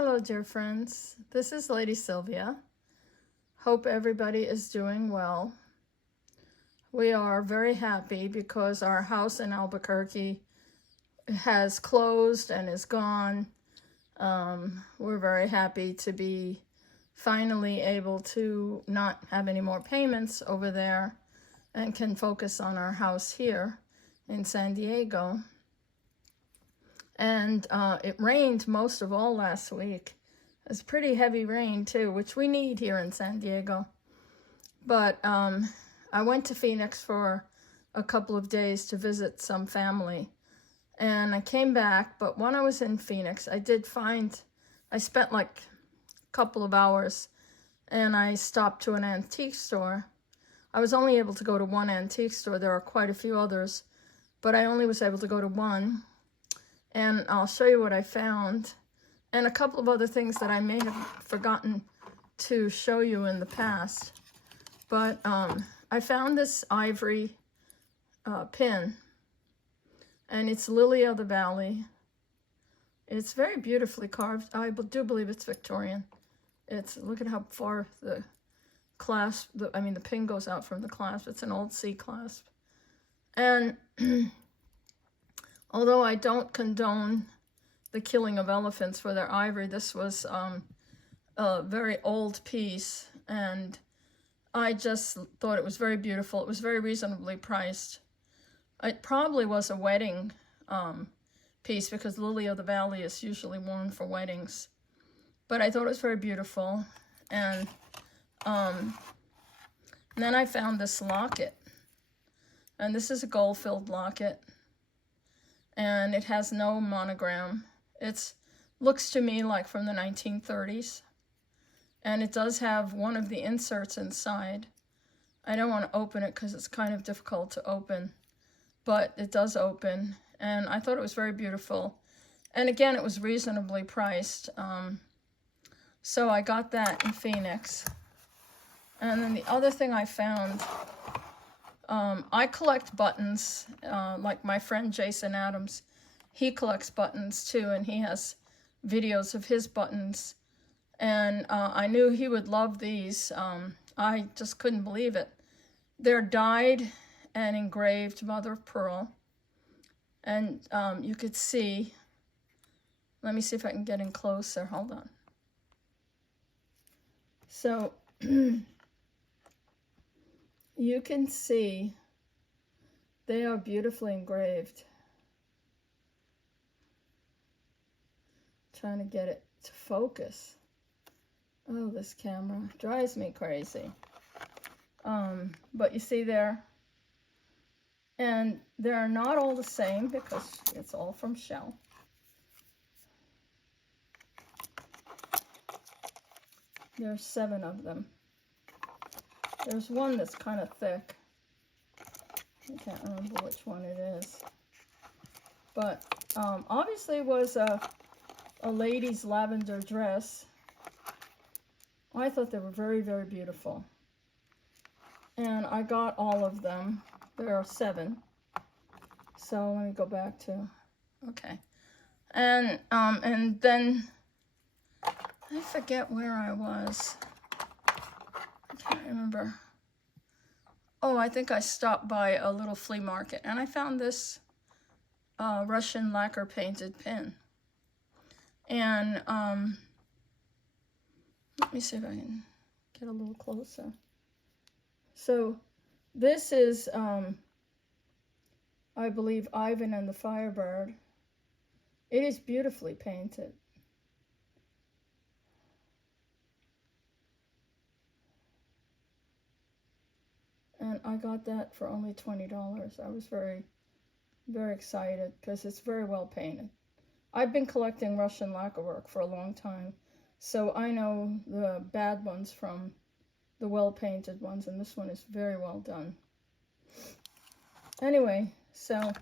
Hello, dear friends. This is Lady Sylvia. Hope everybody is doing well. We are very happy because our house in Albuquerque has closed and is gone. We're very happy to be finally able to not have any more payments over there and can focus on our house here in San Diego. And it rained most of all last week. It was pretty heavy rain too, which we need here in San Diego. But I went to Phoenix for a couple of days to visit some family. And I came back, but when I was in Phoenix, I spent like a couple of hours and I stopped to an antique store. I was only able to go to one antique store. There are quite a few others, but I only was able to go to one. And I'll show you what I found and a couple of other things that I may have forgotten to show you in the past. But I found this ivory pin, and it's Lily of the Valley. It's very beautifully carved. I do believe it's Victorian. Look at how far the clasp, the pin goes out from the clasp. It's an old C clasp. And although I don't condone the killing of elephants for their ivory, this was a very old piece, and I just thought it was very beautiful. It was very reasonably priced. It probably was a wedding piece because Lily of the Valley is usually worn for weddings. But I thought it was very beautiful. And then I found this locket. And this is a gold-filled locket. And it has no monogram. It looks to me like from the 1930s. And it does have one of the inserts inside. I don't want to open it because it's kind of difficult to open. But it does open. And I thought it was very beautiful. And again, it was reasonably priced. So I got that in Phoenix. And then the other thing I found, I collect buttons, like my friend Jason Adams. He collects buttons too, and he has videos of his buttons. And I knew he would love these. I just couldn't believe it. They're dyed and engraved mother of pearl. And you could see, let me see if I can get in closer. Hold on. So you can see they are beautifully engraved. Trying to get it to focus. Oh, this camera drives me crazy. But you see there, and they're not all the same because it's all from shell. There's 7 of them. There's one that's kind of thick. I can't remember which one it is. But obviously it was a lady's lavender dress. I thought they were very, very beautiful. And I got all of them. There are 7. So let me go back to, okay. And then I forget where I was. I can't remember. Oh, I think I stopped by a little flea market and I found this Russian lacquer painted pin. And let me see if I can get a little closer. So this is, I believe, Ivan and the Firebird. It is beautifully painted. And I got that for only $20. I was very, very excited because it's very well painted. I've been collecting Russian lacquerwork for a long time, so I know the bad ones from the well-painted ones, and this one is very well done. Anyway, so,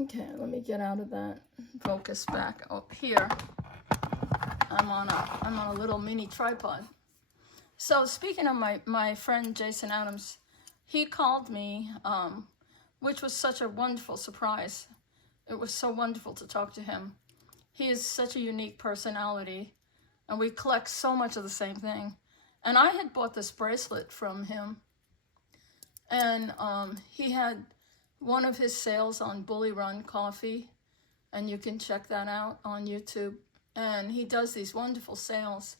okay, let me get out of that. Focus back up here. I'm on a little mini tripod. So speaking of my friend Jason Adams, he called me, which was such a wonderful surprise. It was so wonderful to talk to him. He is such a unique personality, and we collect so much of the same thing. And I had bought this bracelet from him, and he had one of his sales on Bully Run Coffee, and you can check that out on YouTube. And he does these wonderful sales.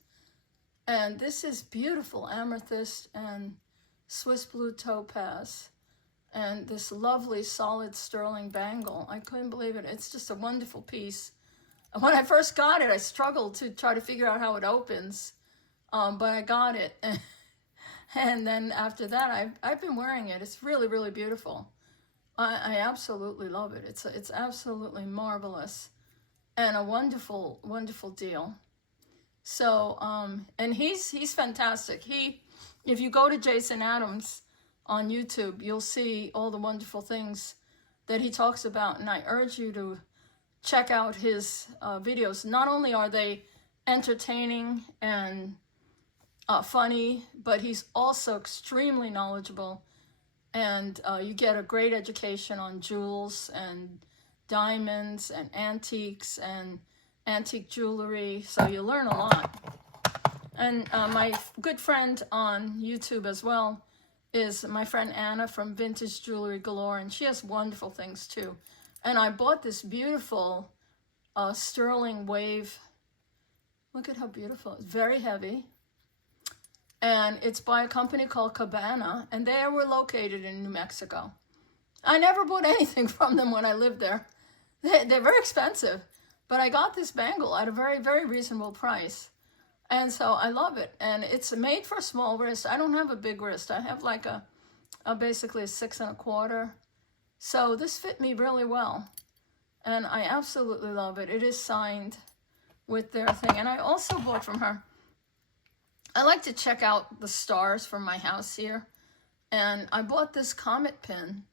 And this is beautiful amethyst and Swiss blue topaz, and this lovely solid sterling bangle. I couldn't believe it. It's just a wonderful piece. When I first got it, I struggled to try to figure out how it opens, but I got it. And then after that, I've been wearing it. It's really, really beautiful. I absolutely love it. It's absolutely marvelous, and a wonderful, wonderful deal. So, and he's fantastic. If you go to Jason Adams on YouTube, you'll see all the wonderful things that he talks about, and I urge you to check out his videos. Not only are they entertaining and funny, but he's also extremely knowledgeable, and you get a great education on jewels and diamonds and antiques and antique jewelry, so you learn a lot. And my good friend on YouTube as well is my friend Anna from Vintage Jewelry Galore, and she has wonderful things too. And I bought this beautiful sterling wave. Look at how beautiful. It's very heavy. And it's by a company called Cabana, and they were located in New Mexico. I never bought anything from them when I lived there. They're very expensive, but I got this bangle at a very, very reasonable price. And so I love it. And it's made for a small wrist. I don't have a big wrist. I have like basically a 6 1/4. So this fit me really well. And I absolutely love it. It is signed with their thing. And I also bought from her. I like to check out the stars from my house here. And I bought this comet pin.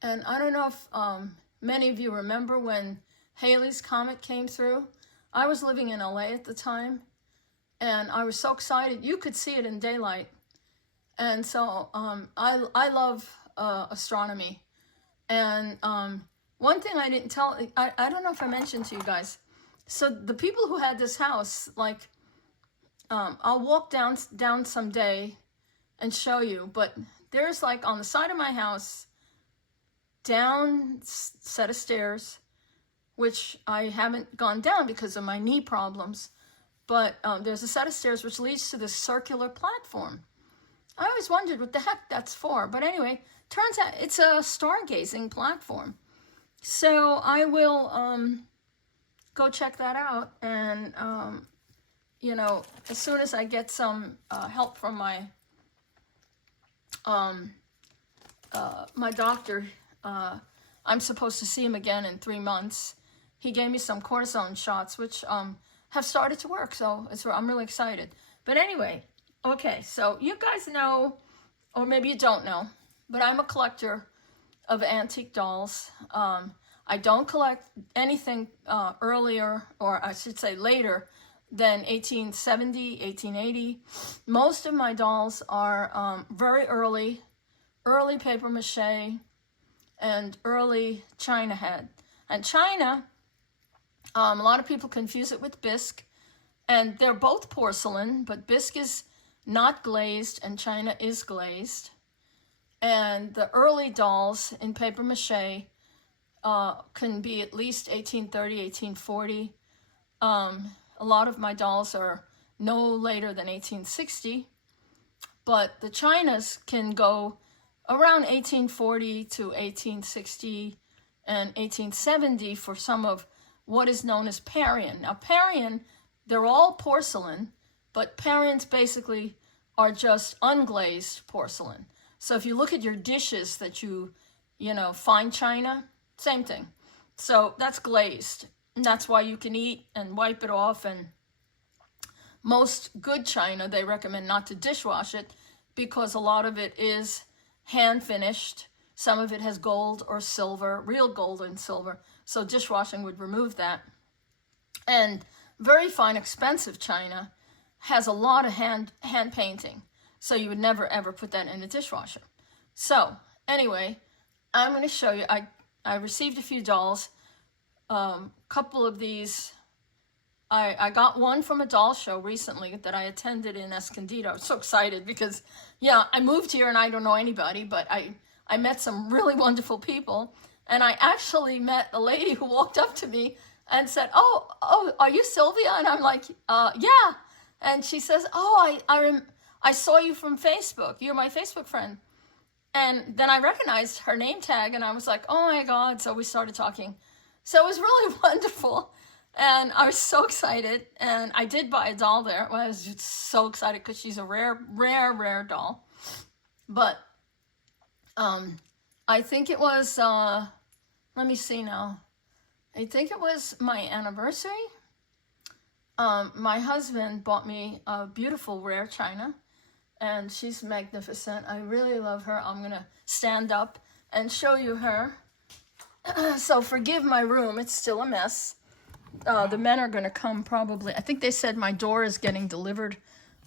And I don't know if many of you remember when Halley's Comet came through. I was living in LA at the time, and I was so excited. You could see it in daylight. And so I love astronomy. And one thing I didn't tell, I don't know if I mentioned to you guys. So the people who had this house, like, I'll walk down someday and show you, but there's like on the side of my house, down set of stairs, which I haven't gone down because of my knee problems, but there's a set of stairs which leads to this circular platform. I always wondered what the heck that's for, but anyway, turns out it's a stargazing platform. So I will go check that out, and you know, as soon as I get some help from my my doctor, I'm supposed to see him again in 3 months. He gave me some cortisone shots, which have started to work, so I'm really excited. But anyway, okay, so you guys know, or maybe you don't know, but I'm a collector of antique dolls. I don't collect anything earlier, or I should say later, than 1870, 1880. Most of my dolls are very early paper mache and early China head. And China, a lot of people confuse it with bisque, and they're both porcelain, but bisque is not glazed and China is glazed. And the early dolls in paper mache can be at least 1830, 1840. A lot of my dolls are no later than 1860, but the Chinas can go around 1840 to 1860 and 1870 for some of what is known as Parian. Now Parian, they're all porcelain, but Parians basically are just unglazed porcelain. So if you look at your dishes that you know, fine china, same thing. So that's glazed. And that's why you can eat and wipe it off. And most good china, they recommend not to dishwash it because a lot of it is hand finished. Some of it has gold or silver, real gold and silver. So dishwashing would remove that. And very fine, expensive china has a lot of hand painting. So you would never, ever put that in a dishwasher. So anyway, I'm going to show you. I received a few dolls. Couple of these, I got one from a doll show recently that I attended in Escondido. I was so excited because, yeah, I moved here and I don't know anybody, but I met some really wonderful people. And I actually met a lady who walked up to me and said, oh, are you Sylvia? And I'm like, yeah. And she says, oh, I saw you from Facebook. You're my Facebook friend. And then I recognized her name tag and I was like, oh my God. So we started talking. So it was really wonderful. And I was so excited. And I did buy a doll there. I was just so excited because she's a rare doll. But I think it was, let me see now. I think it was my anniversary. My husband bought me a beautiful rare china. And she's magnificent. I really love her. I'm going to stand up and show you her. So forgive my room. It's still a mess. The men are going to come probably. I think they said my door is getting delivered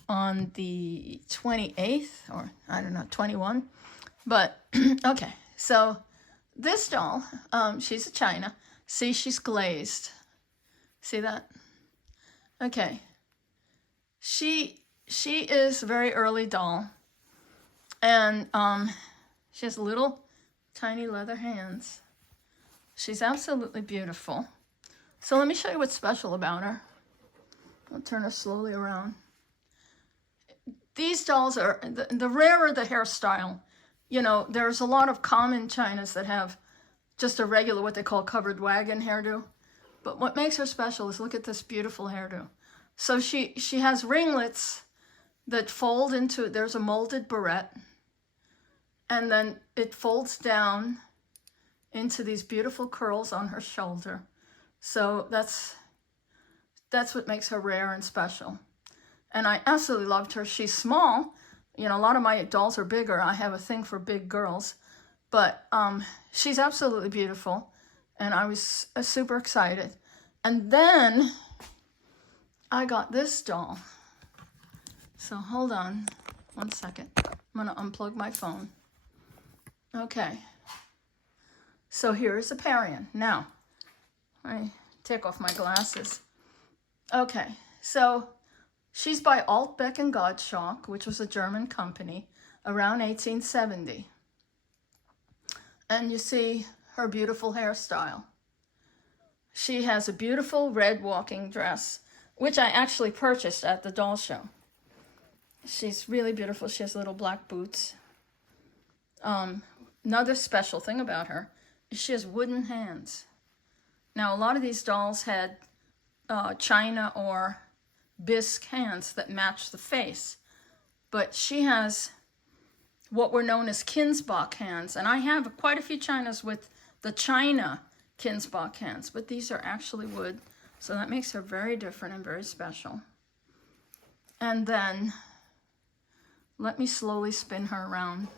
on the 28th or I don't know, 21. But okay. So this doll, she's a china. See, she's glazed. See that? Okay. She is a very early doll, and she has little tiny leather hands. She's absolutely beautiful. So let me show you what's special about her. I'll turn her slowly around. These dolls are, the rarer the hairstyle, you know, there's a lot of common chinas that have just a regular, what they call covered wagon hairdo. But what makes her special is look at this beautiful hairdo. So she has ringlets that fold into, there's a molded barrette, and then it folds down into these beautiful curls on her shoulder. So that's what makes her rare and special. And I absolutely loved her. She's small. You know, a lot of my dolls are bigger. I have a thing for big girls. But she's absolutely beautiful. And I was super excited. And then I got this doll. So hold on 1 second. I'm going to unplug my phone. Okay. So here's a Parian. Now, I take off my glasses. Okay. So she's by Altbeck and Gottschalk, which was a German company, around 1870. And you see her beautiful hairstyle. She has a beautiful red walking dress, which I actually purchased at the doll show. She's really beautiful. She has little black boots. Another special thing about her is she has wooden hands. Now, a lot of these dolls had china or bisque hands that match the face. But she has what were known as Kinsbach hands. And I have quite a few chinas with the china Kinsbach hands. But these are actually wood. So that makes her very different and very special. And then let me slowly spin her around.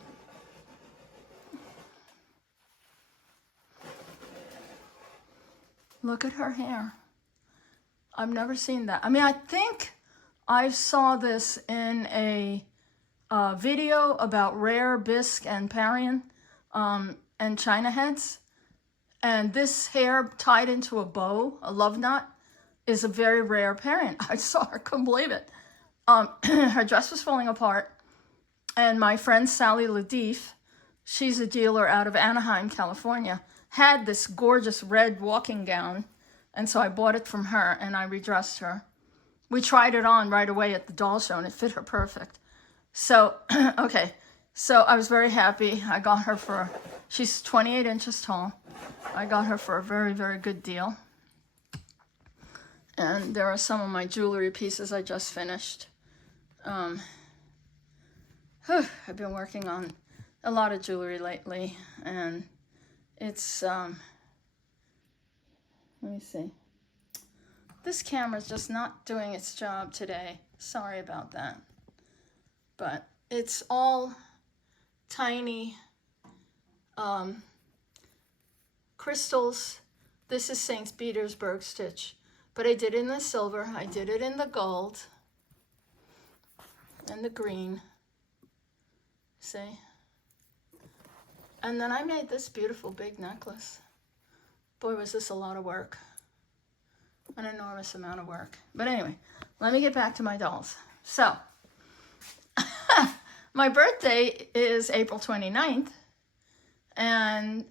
Look at her hair. I've never seen that. I mean, I think I saw this in a video about rare bisque and Parian and china heads. And this hair tied into a bow, a love knot, is a very rare Parian. I saw her, couldn't believe it. Her dress was falling apart. And my friend Sally Ladeef, she's a dealer out of Anaheim, California, had this gorgeous red walking gown. And so I bought it from her and I redressed her. We tried it on right away at the doll show and it fit her perfect. So, okay, so I was very happy. I got her for, she's 28 inches tall. I got her for a very, very good deal. And there are some of my jewelry pieces I just finished. I've been working on a lot of jewelry lately, and it's, let me see. This camera's just not doing its job today. Sorry about that. But it's all tiny crystals. This is St. Petersburg stitch. But I did it in the silver. I did it in the gold. And the green. See? And then I made this beautiful big necklace. Boy, was this a lot of work. An enormous amount of work. But anyway, let me get back to my dolls. So, my birthday is April 29th, and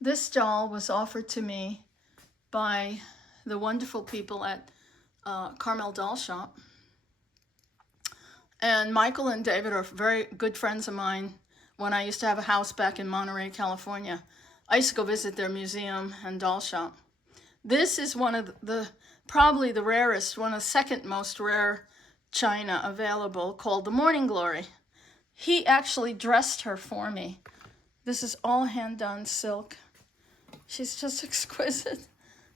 this doll was offered to me by the wonderful people at Carmel Doll Shop. And Michael and David are very good friends of mine. When I used to have a house back in Monterey, California, I used to go visit their museum and doll shop. This is one of probably the rarest, one of the second most rare china available, called the Morning Glory. He actually dressed her for me. This is all hand-done silk. She's just exquisite.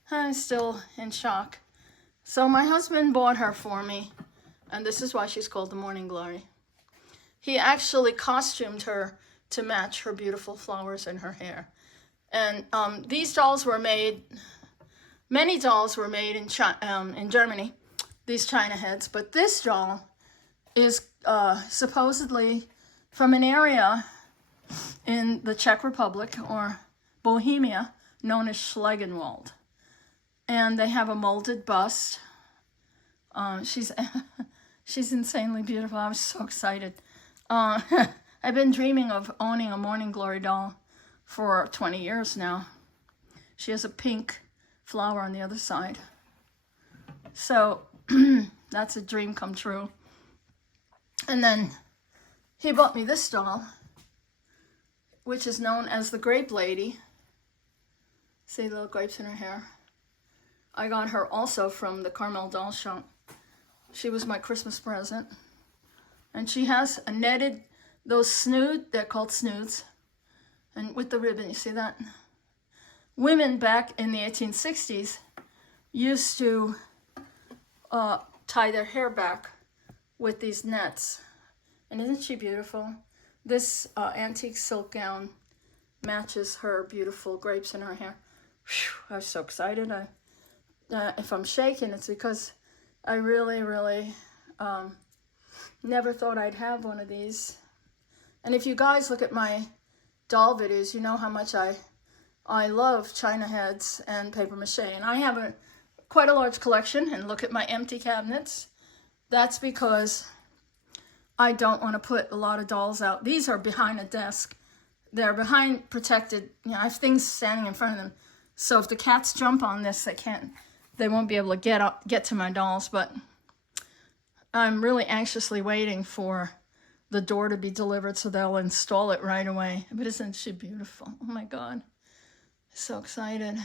I'm still in shock. So my husband bought her for me, and this is why she's called the Morning Glory. He actually costumed her to match her beautiful flowers in her hair. And these dolls were made, many dolls were made in Germany, these china heads, but this doll is supposedly from an area in the Czech Republic or Bohemia known as Schlegenwald. And they have a molded bust. She's insanely beautiful. I was so excited. I've been dreaming of owning a Morning Glory doll for 20 years now. She has a pink flower on the other side. So that's a dream come true. And then he bought me this doll, which is known as the Grape Lady. See little grapes in her hair. I got her also from the Carmel Doll Shop. She was my Christmas present. And she has a netted, those snood, they're called snoods. And with the ribbon, you see that? Women back in the 1860s used to tie their hair back with these nets. And isn't she beautiful? This antique silk gown matches her beautiful grapes in her hair. Whew, I was so excited. If I'm shaking, it's because I really, really never thought I'd have one of these. And if you guys look at my doll videos, you know how much I love china heads and paper mache. And I have quite a large collection, and look at my empty cabinets. That's because I don't want to put a lot of dolls out. These are behind a desk. They're behind protected, you know, I have things standing in front of them. So if the cats jump on this, they won't be able to get to my dolls. But I'm really anxiously waiting for the door to be delivered so they'll install it right away. But isn't she beautiful? Oh my God. So excited.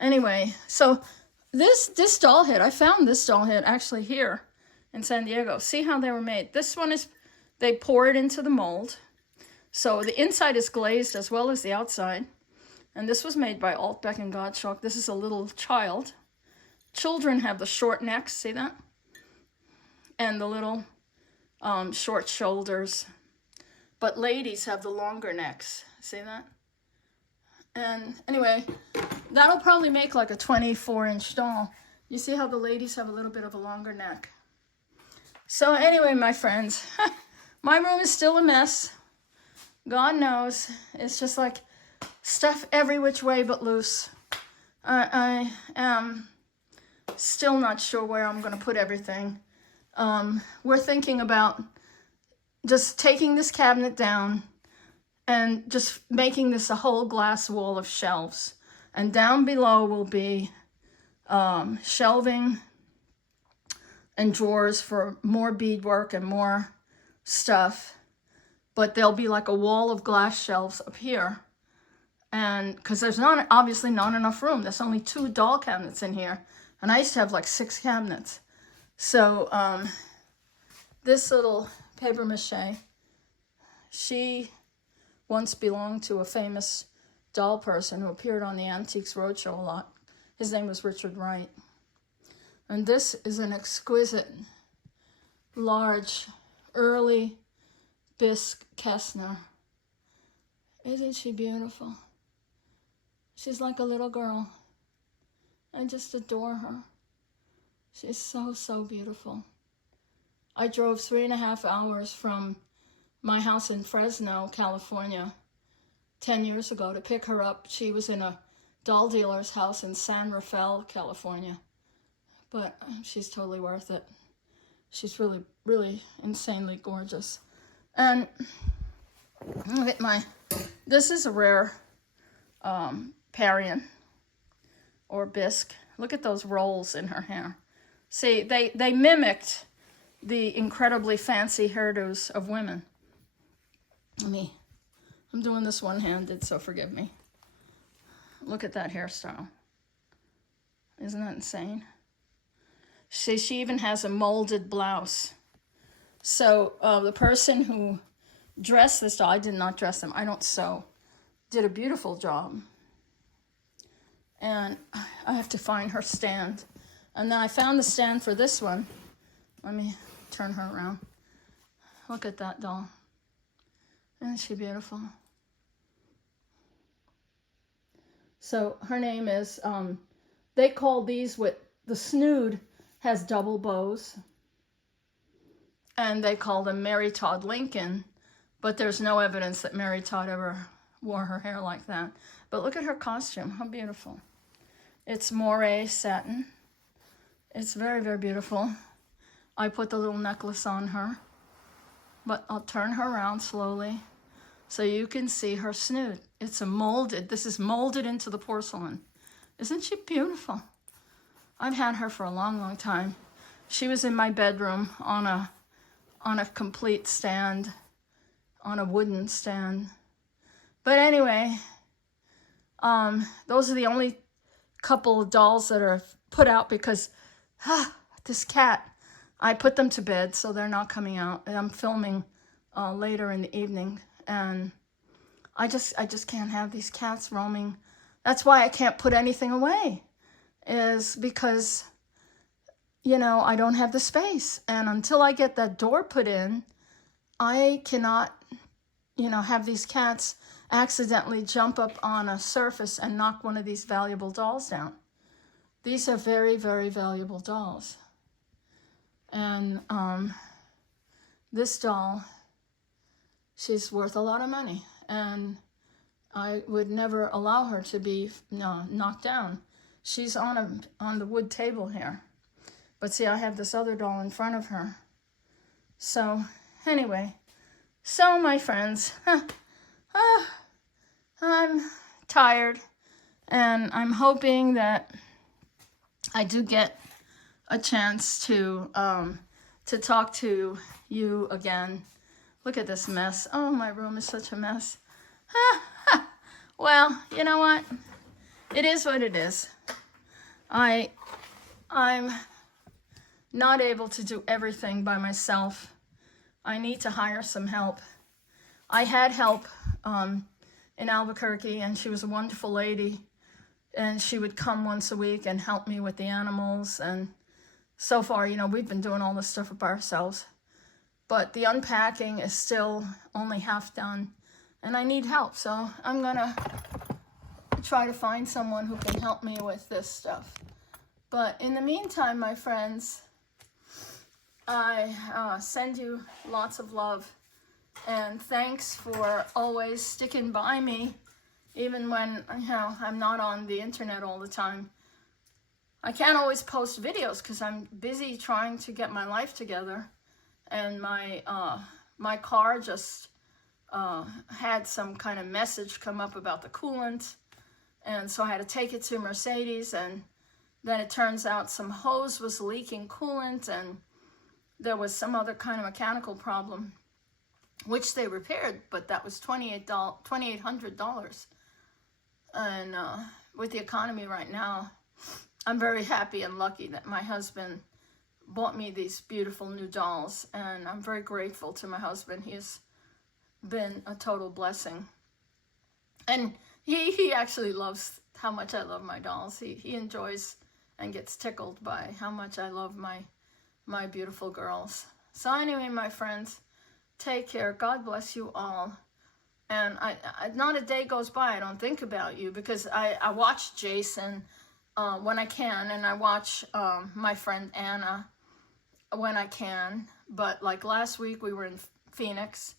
Anyway, so this doll head, I found this doll head actually here in San Diego. See how they were made? This one is, they pour it into the mold. So the inside is glazed as well as the outside. And this was made by Altbeck and Gottschalk. This is a little child. Children have the short necks, see that? And the little short shoulders. But ladies have the longer necks, see that? And anyway, that'll probably make like a 24-inch doll. You see how the ladies have a little bit of a longer neck. So anyway, my friends, my room is still a mess. God knows. It's just like stuff every which way but loose. I am still not sure where I'm going to put everything. We're thinking about just taking this cabinet down and just making this a whole glass wall of shelves. And down below will be shelving and drawers for more beadwork and more stuff. But there'll be like a wall of glass shelves up here. And because there's obviously not enough room. There's only 2 doll cabinets in here. And I used to have like 6 cabinets. So this little paper mache, she once belonged to a famous doll person who appeared on the Antiques Roadshow a lot. His name was Richard Wright. And this is an exquisite, large, early bisque Kessner. Isn't she beautiful? She's like a little girl. I just adore her. She's so, so beautiful. I drove 3.5 hours from my house in Fresno, California, 10 years ago to pick her up. She was in a doll dealer's house in San Rafael, California. But she's totally worth it. She's really, really insanely gorgeous. And look at this is a rare Parian or bisque. Look at those rolls in her hair. See, they mimicked the incredibly fancy hairdos of women. I'm doing this one-handed, so forgive me. Look at that hairstyle. Isn't that insane? See, she even has a molded blouse. So the person who dressed this doll, I did not dress them, I don't sew, did a beautiful job. And I have to find her stand. And then I found the stand for this one. Let me turn her around. Look at that doll. Isn't she beautiful? So her name is, they call these the snood has double bows. And they call them Mary Todd Lincoln. But there's no evidence that Mary Todd ever wore her hair like that. But look at her costume. How beautiful. It's moire satin. It's very, very beautiful. I put the little necklace on her. But I'll turn her around slowly so you can see her snood. It's this is molded into the porcelain. Isn't she beautiful? I've had her for a long, long time. She was in my bedroom on a complete stand, on a wooden stand. But anyway, those are the only couple of dolls that are put out because this cat, I put them to bed, so they're not coming out. And I'm filming later in the evening, and I just can't have these cats roaming. That's why I can't put anything away, is because, you know, I don't have the space. And until I get that door put in, I cannot, you know, have these cats accidentally jump up on a surface and knock one of these valuable dolls down. These are very, very valuable dolls. And this doll, she's worth a lot of money. And I would never allow her to be knocked down. She's on the wood table here. But see, I have this other doll in front of her. So, anyway. So, my friends, I'm tired. And I'm hoping that I do get a chance to talk to you again. Look at this mess. Oh, my room is such a mess. Well, you know what? It is what it is. I'm not able to do everything by myself. I need to hire some help. I had help in Albuquerque, and she was a wonderful lady. And she would come once a week and help me with the animals. And so far, you know, we've been doing all this stuff by ourselves. But the unpacking is still only half done. And I need help. So I'm going to try to find someone who can help me with this stuff. But in the meantime, my friends, I send you lots of love. And thanks for always sticking by me. Even when, you know, I'm not on the internet all the time. I can't always post videos because I'm busy trying to get my life together. And my car just had some kind of message come up about the coolant. And so I had to take it to Mercedes. And then it turns out some hose was leaking coolant. And there was some other kind of mechanical problem, which they repaired. But that was $2,800. And with the economy right now, I'm very happy and lucky that my husband bought me these beautiful new dolls. And I'm very grateful to my husband. He has been a total blessing. And he actually loves how much I love my dolls. He enjoys and gets tickled by how much I love my beautiful girls. So anyway, my friends, take care. God bless you all. And I not a day goes by I don't think about you, because I watch Jason when I can, and I watch my friend Anna when I can. But like last week we were in Phoenix,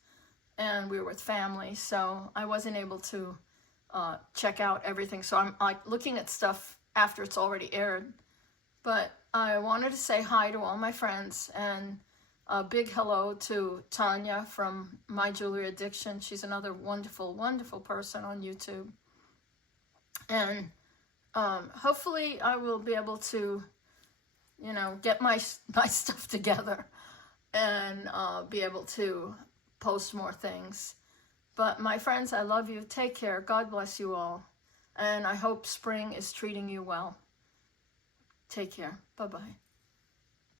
and we were with family, so I wasn't able to check out everything. So I'm like looking at stuff after it's already aired. But I wanted to say hi to all my friends, and a big hello to Tanya from My Jewelry Addiction. She's another wonderful, wonderful person on YouTube. And hopefully I will be able to, you know, get my stuff together and be able to post more things. But my friends, I love you. Take care. God bless you all. And I hope spring is treating you well. Take care. Bye-bye.